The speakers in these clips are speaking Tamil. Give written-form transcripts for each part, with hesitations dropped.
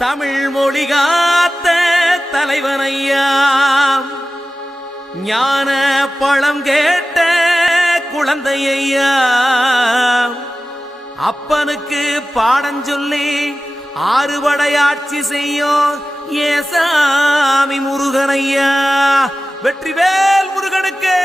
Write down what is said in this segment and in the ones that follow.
தமிழ் மொழி காத்த தலைவனையா, ஞான பழம் கேட்ட குழந்தையா, அப்பனுக்கு பாடம் சொல்லி ஆறுபடையாட்சி செய்யும் ஏசாமி முருகனையா. வெற்றிவேல் முருகனுக்கு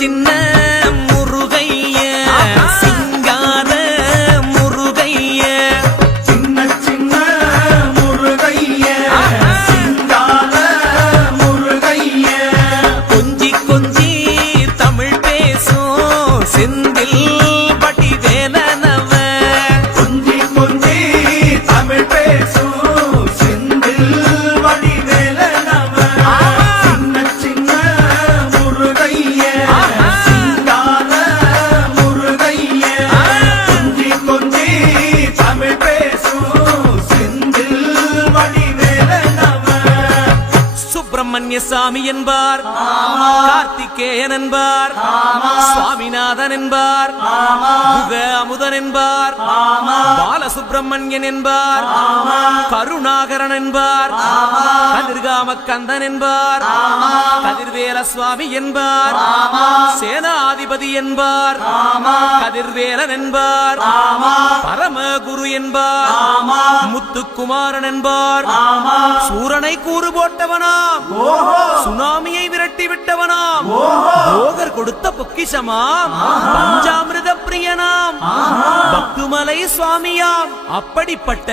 சின்ன முருகைய, சிங்கார முருகைய, சின்ன சின்ன முருகைய, சிங்கார முருகைய, கொஞ்சி கொஞ்சி தமிழ் பேசும் செந்தில் பட்டி வேலனவ, கொஞ்சி கொஞ்சி தமிழ் பேசும் செந்தில் வடிவேலனவ. சின்ன சின்ன முருகைய, சிங்கார முருகைய, கொஞ்சி கொஞ்சி தமிழ் பேசும் செந்தில் வடிவேலனவ. சுப்பிரமணிய சாமி என்பார், கார்த்திகேயன் என்பார், சுவாமிநாதன் என்பார், முக அமுதன் என்பார், பாலசுப்பிரமணியன் என்பார், கருணாகரன் என்பார், கதிர்காம கந்தன் என்பார், கதிர்வேல சுவாமி என்பார், சேனாதிபதி என்பார், கதிர்வேலன் என்பார், பரமகுரு என்பார், முத்துக்குமாரன் என்பார், சூரனை கூறு போட்டவனாம், சுனாமியை விரட்டி விட்டவனாம், போகர் கொடுத்த பொக்கிஷமாம், பஞ்சாமிர்த பிரியனாம், பக்துமலை சுவாமியாம். அப்படிப்பட்ட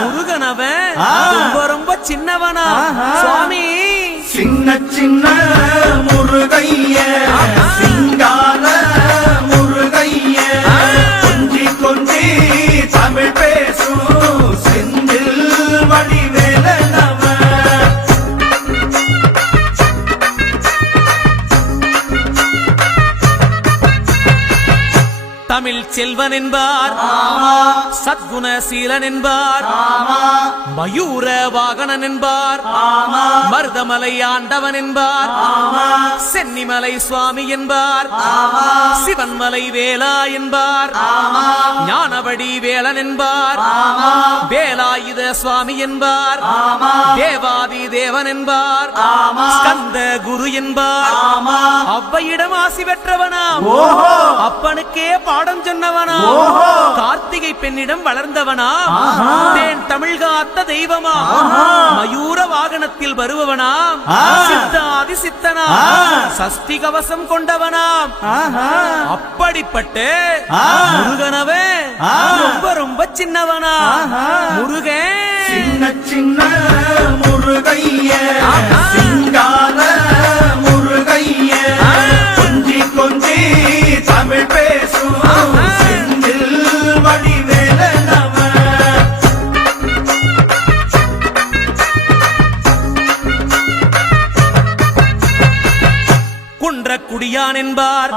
முருகனவன் ரொம்ப ரொம்ப சின்னவனா சுவாமி. சின்ன சின்ன முருகைய, சிங்கார முருகைய, கொஞ்சி கொஞ்சி தமிழ் பேசும் செந்தில் வடிவேலனவ. தமிழ் செல்வன் என்பார், சத்குணசீலன் என்பார், மயூர வாகனன் என்பார், மருதமலை ஆண்டவன் என்பார், சென்னிமலை சுவாமி என்பார், சிவன்மலை வேலா என்பார், ஞானவடி வேலன் என்பார், வேலாயுத சுவாமி என்பார், தேவாதி தேவன் என்பார், ஸ்கந்த குரு என்பார், அவ்வையிடம் ஆசி பெற்றவனாம், அப்பனுக்கே பாடம் சொன்னவனா, கார்த்திகை பெண்ணிடம் வளர்ந்தவனா, தேன் தமிழ் காத்த தெய்வமா, மயூர வாகனத்தில் வருபவனாம், சித்தாதி சித்தனா, சஷ்டி கவசம் கொண்டவனாம். அப்படிப்பட்ட முருகனவே ரொம்ப ரொம்ப சின்னவனா முருகன். சின்ன சின்ன முருகைய, சிங்கார முருகைய, கொஞ்சி கொஞ்சி தமிழ் பேசும் செந்தில் வடிவேலனவ. குன்றக்குடியான் என்பார்,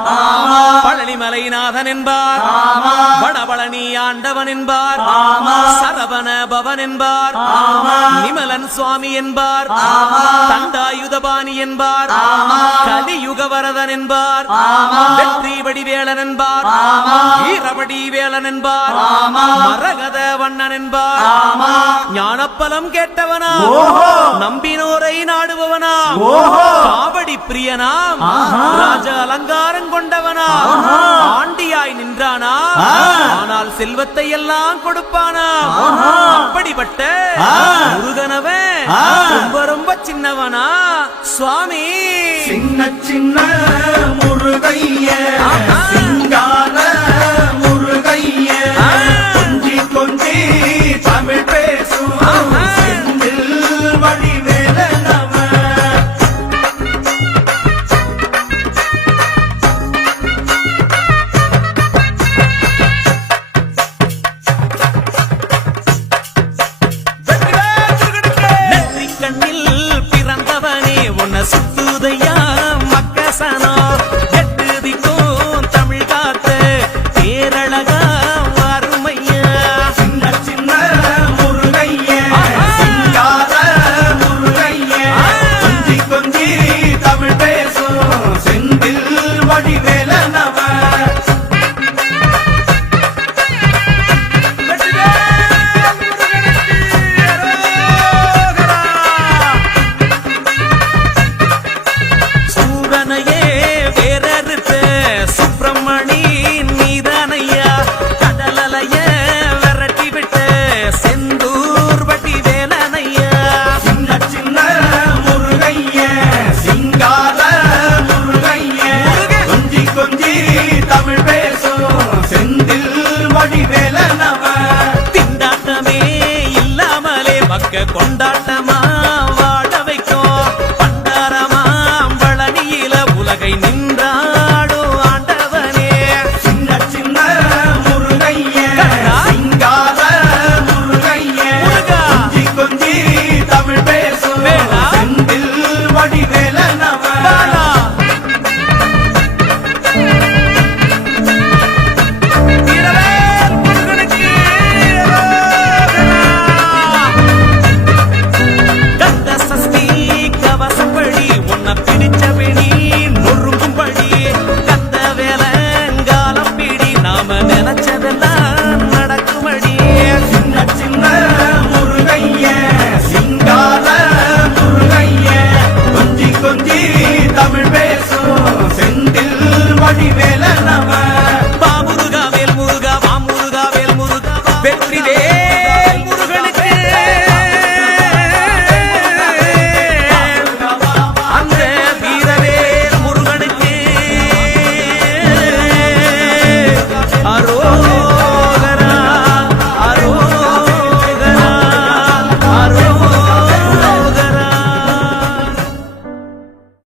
பழனிமலைநாதன் என்பார், வடபழனி ஆண்டவன் என்பார், சரவண பவன் என்பார், நிமலன் சுவாமி என்பார், தண்டாயுதபாணி என்பார், கலியுகவரதன் என்பார், வெற்றி வடிவேலன் என்பார், வீரவடி வேலன் என்பார், மரகத வண்ணன் என்பார், ஞானப்பலம் கேட்டவனா, நம்பினோரை நாடுபவனா, காவடி பிரியனாம், ராஜ அலங்காரம் கொண்டவனா, ஆண்டியாய் நின்றானா, ஆனால் செல்வத்தை எல்லாம் கொடுப்பானா. அப்படிப்பட்ட முருகனவன் ரொம்ப ரொம்ப சின்னவனா சுவாமி. சின்ன சின்ன முருகைய, சிங்கார முருகைய, கொஞ்சி கொஞ்சி தமிழ் பேசும் செந்தில் வடிவேலனவ. நெற்றிக்கண்ணில் பிறந்தவனே உன்னை சுத்துதையா மக்கசனோ, அரோகரா